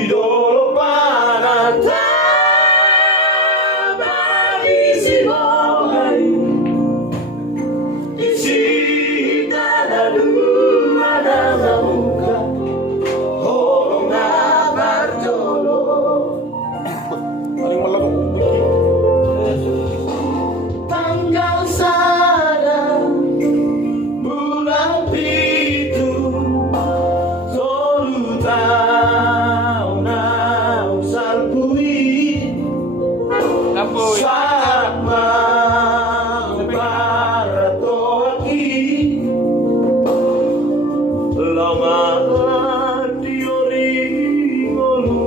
Idolo panata di Sinai, isita na lumana na muka, horong na barjolo. Paling malam Tanggal sana bulan pitu solutau na salpui sama barato aki lama diori ngolu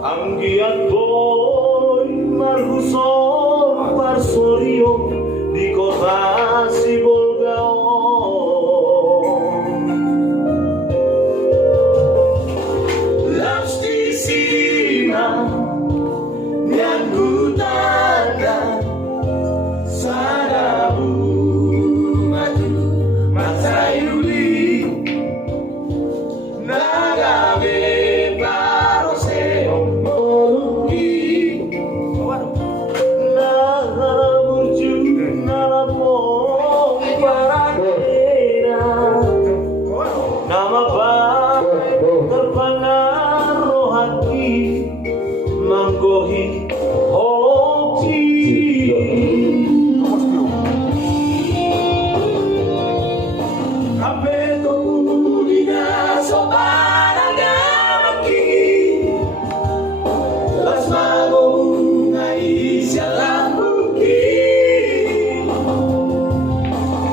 anggiat boy marusol parsorio di kota Sibolgao. Lastisima yang kutanda sarabu maju masayuli nagabe paroseo moluki naburju narapong paradera nama baik terpangar rohati manggohi hoki Apeto kulina sobarang gamaki las magong siya lambuki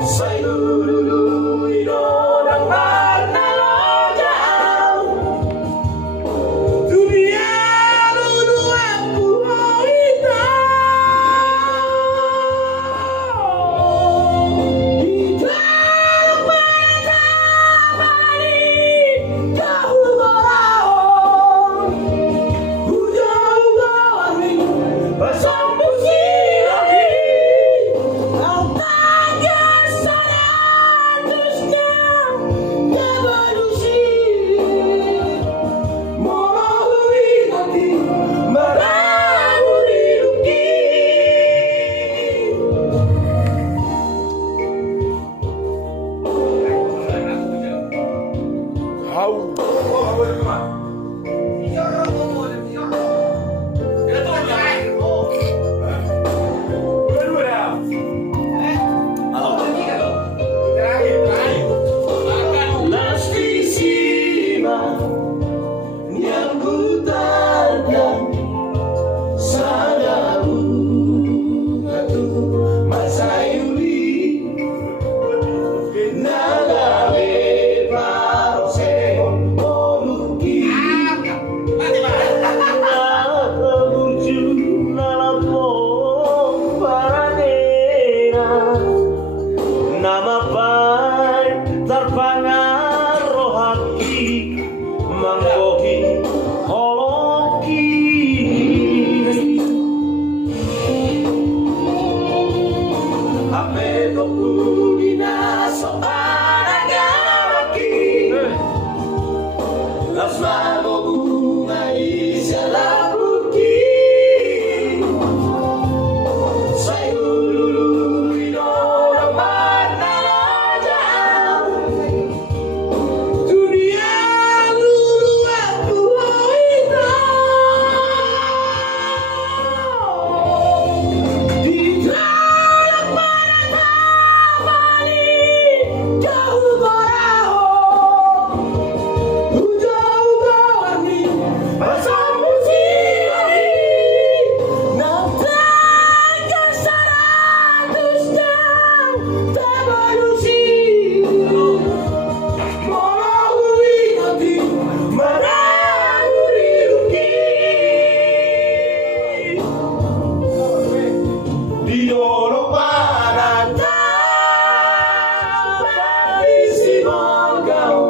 say lululoy ng marnalojang dunia luluan buhay ito ito ang panatapani kahumaraon hujaw-hujawi pasambusiyahi ang tagas sa natos niya nabalusi marahui natin marahuriruki. Lastisima yang kutanda sana bunga tu masayuli nagabe paroseo moluki naburju nalapong paradera nama baik terpangar rohati mangkohi holoki apeto kulina sobarang gamaki las magobungay siya lambuki say lululoy ng marnalojang dunia luluan buhay ito dito ang panatapani kahumaraon hujaw-hujawi pasambusiyahi ng tagas sa natos niya tabalusi marahui natin marahuriruki. Idolo panata di Sibolgao,